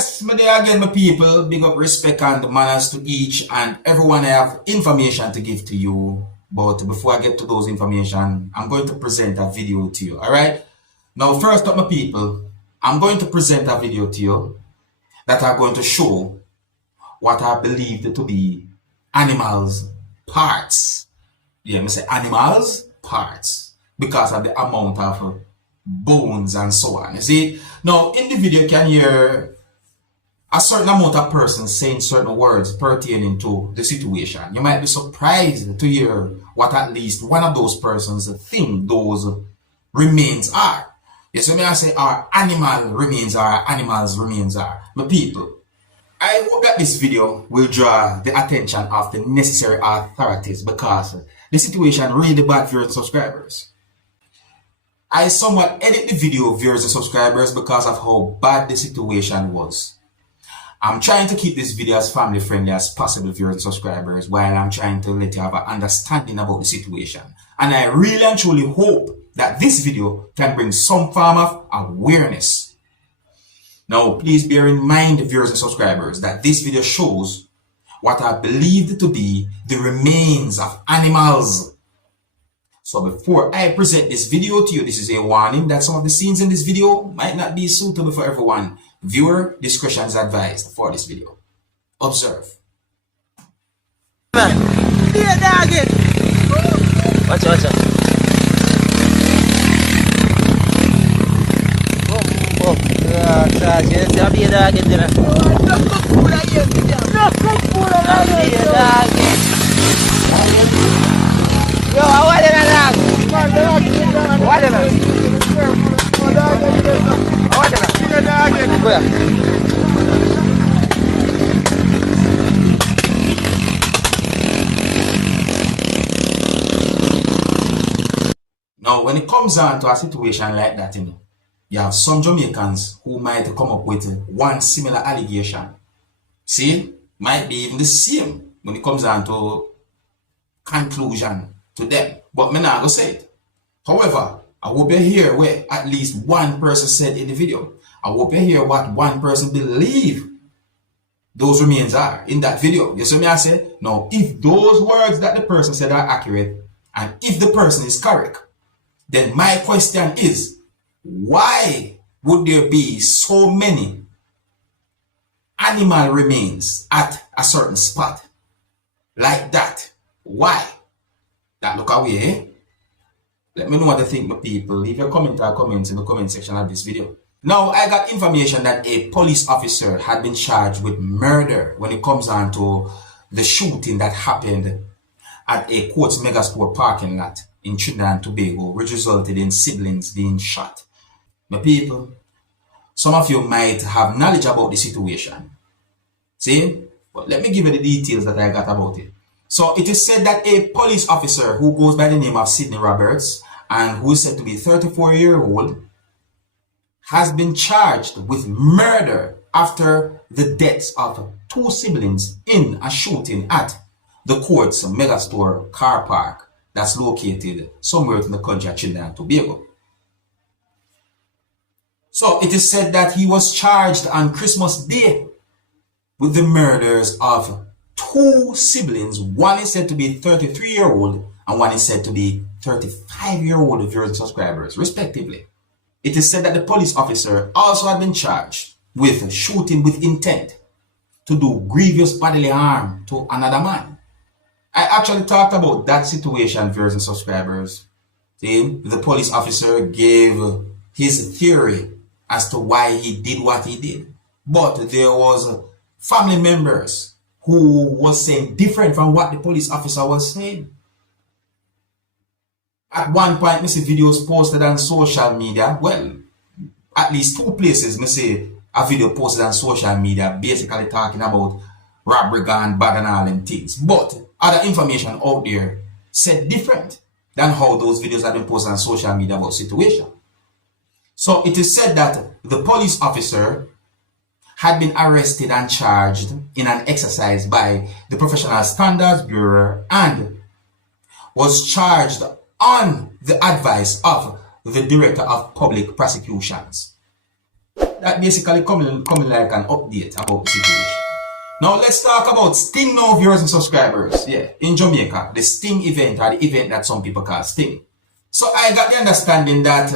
Yes, my dear again, my people, big up respect and manners to each and everyone. I have information to give to you. But before I get to those information, I'm going to present a video to you. All right. Now, first up, my people, I'm going to present a video to you that are going to show what I believe to be animals' parts. Yeah, I say animals' parts because of the amount of bones and so on. You see, now in the video, you can hear a certain amount of persons saying certain words pertaining to the situation. You might be surprised to hear what at least one of those persons think those remains are. Yes, so may I say our animal remains are, animals remains are. My people, I hope that this video will draw the attention of the necessary authorities because the situation really bad for your subscribers. I somewhat edit the video viewers and subscribers because of how bad the situation was. I'm trying to keep this video as family friendly as possible viewers and subscribers while I'm trying to let you have an understanding about the situation. And I really and truly hope that this video can bring some form of awareness. Now, please bear in mind, viewers and subscribers, that this video shows what I believed to be the remains of animals. So before I present this video to you, this is a warning that some of the scenes in this video might not be suitable for everyone. Viewer discretion is advised for this video. Observe. Watch out. Yo, awal dengan dog. Awal dengan. Go ya. Now, when it comes down to a situation like that, you have some Jamaicans who might come up with one similar allegation. See, might be even the same when it comes down to conclusion to them. But me not gonna say it. However, I will be here where at least one person said in the video. I will be here what one person believe those remains are in that video. You see me I say? Now, if those words that the person said are accurate, and if the person is correct, then my question is, why would there be so many animal remains at a certain spot like that? Why? That look away, eh? Let me know what you think, my people. Leave your comment or comments in the comment section of this video. Now, I got information that a police officer had been charged with murder when it comes on to the shooting that happened at a Quartz Megastore parking lot in Trinidad and Tobago, which resulted in siblings being shot. My people, some of you might have knowledge about the situation. See? But let me give you the details that I got about it. So it is said that a police officer who goes by the name of Sidney Roberts and who is said to be 34-year-old has been charged with murder after the deaths of two siblings in a shooting at the Quartz Megastore car park that's located somewhere in the country of Trinidad and Tobago. So it is said that he was charged on Christmas Day with the murders of two siblings. One is said to be 33-year-old and one is said to be 35-year-old viewers and subscribers, respectively. It is said that the police officer also had been charged with shooting with intent to do grievous bodily harm to another man. I actually talked about that situation, viewers and subscribers. See, the police officer gave his theory as to why he did what he did. But there was family members who was saying different from what the police officer was saying. At one point, I see videos posted on social media. Well, at least two places, I see a video posted on social media basically talking about robbery gone bad and all and things. But other information out there said different than how those videos have been posted on social media about the situation. So it is said that the police officer had been arrested and charged in an exercise by the Professional Standards Bureau and was charged on the advice of the Director of Public Prosecutions. That basically coming like an update about the situation. Now let's talk about Sting now, viewers and subscribers. Yeah, in Jamaica, the Sting event, or the event that some people call Sting. So I got the understanding that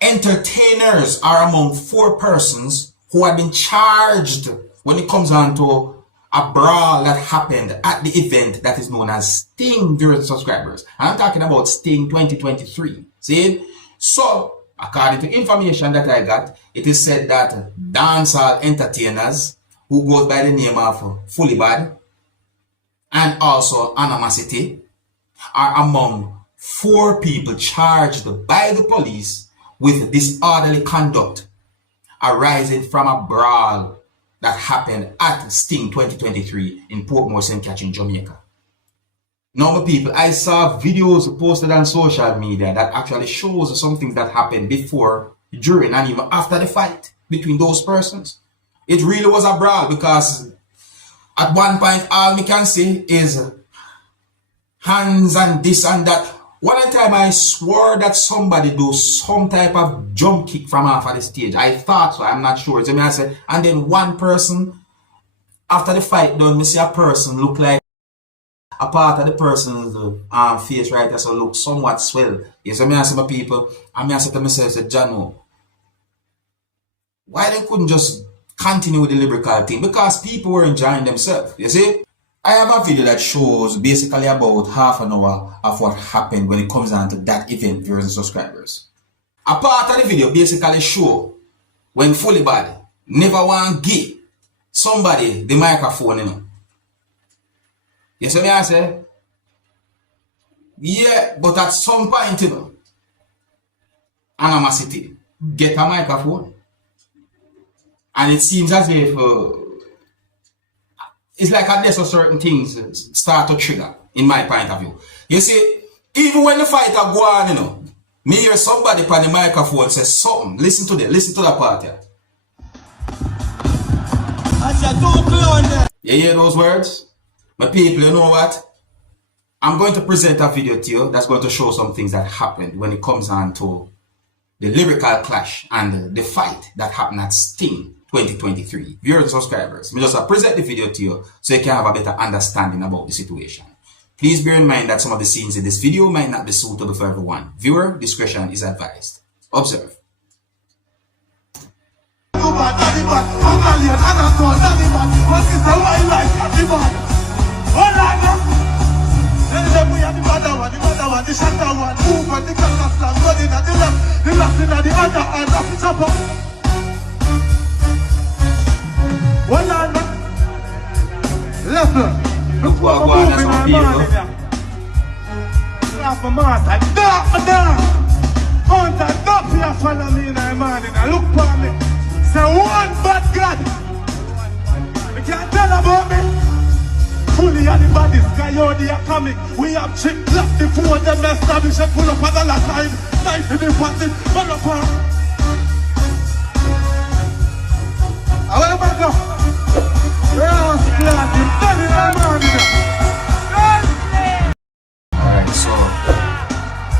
entertainers are among 4 persons who have been charged when it comes on to a brawl that happened at the event that is known as Sting, viewers and subscribers. And I'm talking about Sting 2023. See? So, according to information that I got, it is said that dancehall entertainers who goes by the name of Fully Bad and also Animosity are among 4 people charged by the police with disorderly conduct arising from a brawl that happened at Sting 2023 in Portmore, St. Catherine, Jamaica. Now, my people, I saw videos posted on social media that actually shows some things that happened before, during, and even after the fight between those persons. It really was a brawl because at one point, all me can see is hands and this and that. One time I swore that somebody do some type of jump kick from off of the stage. I thought so, I'm not sure. So I said, and then one person, after the fight done, me see a person look like a part of the person's face right there, so look somewhat swell. Yes, I say my people, I say to myself, say, Jano, why they couldn't just continue with the lyrical thing? Because people were enjoying themselves, you see? I have a video that shows basically about half an hour of what happened when it comes down to that event, viewers and subscribers. A part of the video basically show when Fully Bad never want to give somebody the microphone, you know. You see me I say? Yeah, but at some point, you know, Animosity get a microphone. And it seems as if it's like there's certain things start to trigger, in my point of view. You see, even when the fight are go on, you know, me hear somebody on the microphone say something. Listen to that part here. You hear those words? My people, you know what? I'm going to present a video to you that's going to show some things that happened when it comes on to the lyrical clash and the fight that happened at Sting 2023. Viewers and subscribers, I just present the video to you so you can have a better understanding about the situation. Please bear in mind that some of the scenes in this video might not be suitable for everyone. Viewer discretion is advised. Observe. Look what I want, that's some people. Look for me. Say one bad God. You can't tell about me. Fully anybody, Coyote are coming. We have chick left the food, them established and pull up at the last time. Knife in the party, pull up her. However, go. Alright, so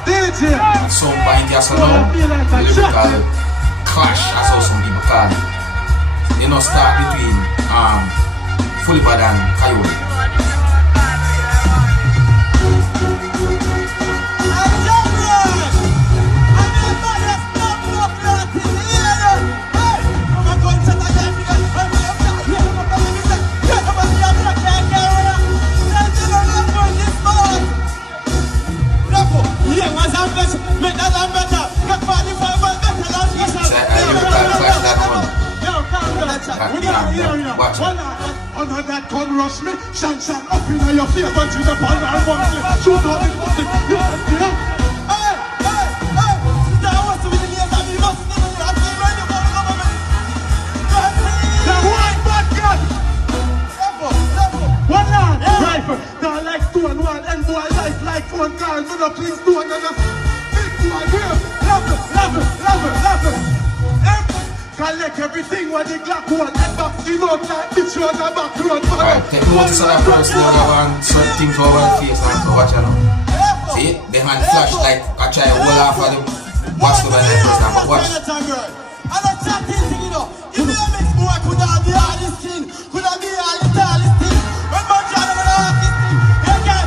DJ. at some point, yes or no, lyrical clash, as how some people call it. You know, start between Fully Bad and Coyote. Watch it. Under that gun rush me, shan up in your face, but you the ball and bounce me. Shoot out the body, you can see it. Hey, hey, hey! Now what's with the years and you must never do that thing when you go to government. The white bad gun! Level. One hand, rifle. Now like 2 and 1, and boy like 4 cars. Me no please do another. Big boy, here. Level. Collect everything when the Glock one and back the road like bitch on the back road. Alright, take notice of that person who have certain things over the face and so watch out. See, the hand flash like I try to hold off of the watch over the person, but watch. yo. Give me a mix boy, could have the hardest thing. Could have be all the tallest thing. When man try to the hardest thing. Again.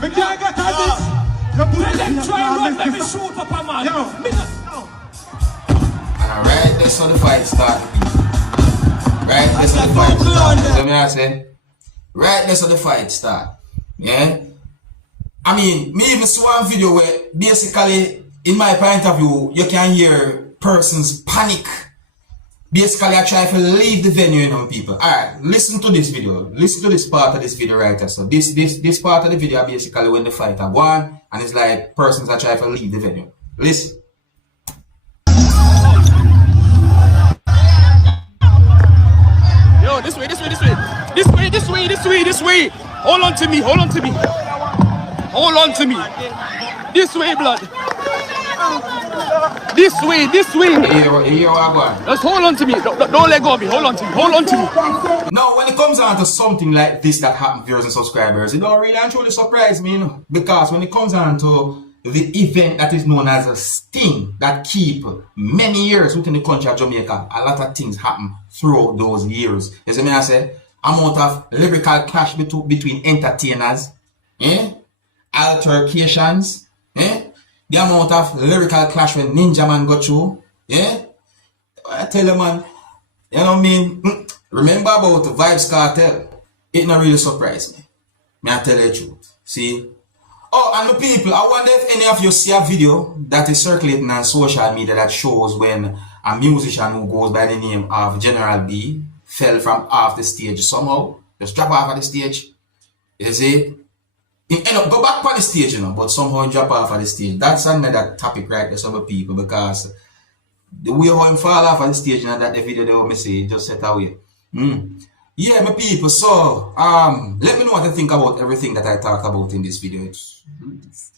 We can't get at this. Let me shoot up a man. And right, that's how the fight start. Right, that's how the fight start. So me I say, right, that's how the fight start. Yeah. I mean, me even saw one video where basically, in my point of view, you can hear persons panic. Basically, I try to leave the venue, you know, people. Alright, listen to this video. Listen to this part of this video right here. So this part of the video basically when the fight are won, and it's like persons are trying to leave the venue. Listen. Yo, this way. Hold on to me. This way, blood. This way. Just hold on to me. Don't let go of me. Hold on to me. Now, when it comes down to something like this that happens, viewers and subscribers, it don't really and truly surprise me, you know, because when it comes down to the event that is known as a sting that keep many years within the country of Jamaica, a lot of things happen throughout those years. You see me I say, amount of lyrical clash between entertainers, altercations, the amount of lyrical clash when Ninja Man got through, I tell you man, you know what I mean? Remember about the Vibes Cartel? It not really surprised me. May I tell you the truth? See? Oh, and the people, I wonder if any of you see a video that is circulating on social media that shows when a musician who goes by the name of General B fell from off the stage somehow. Just drop off of the stage. You see? He end up go back on the stage, you know, but somehow he drop off of the stage. That's another topic right there, some people, because the way how him fall off of the stage, you know, that the video they will me say, just set away. Yeah, my people, so let me know what you think about everything that I talked about in this video. It's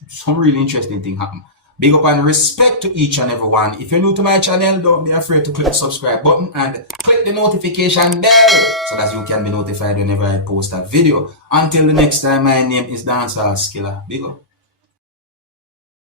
some really interesting thing happened. Big up and respect to each and every one. If you're new to my channel, don't be afraid to click the subscribe button and click the notification bell so that you can be notified whenever I post a video. Until the next time, my name is Dancehall Skilla. Big up.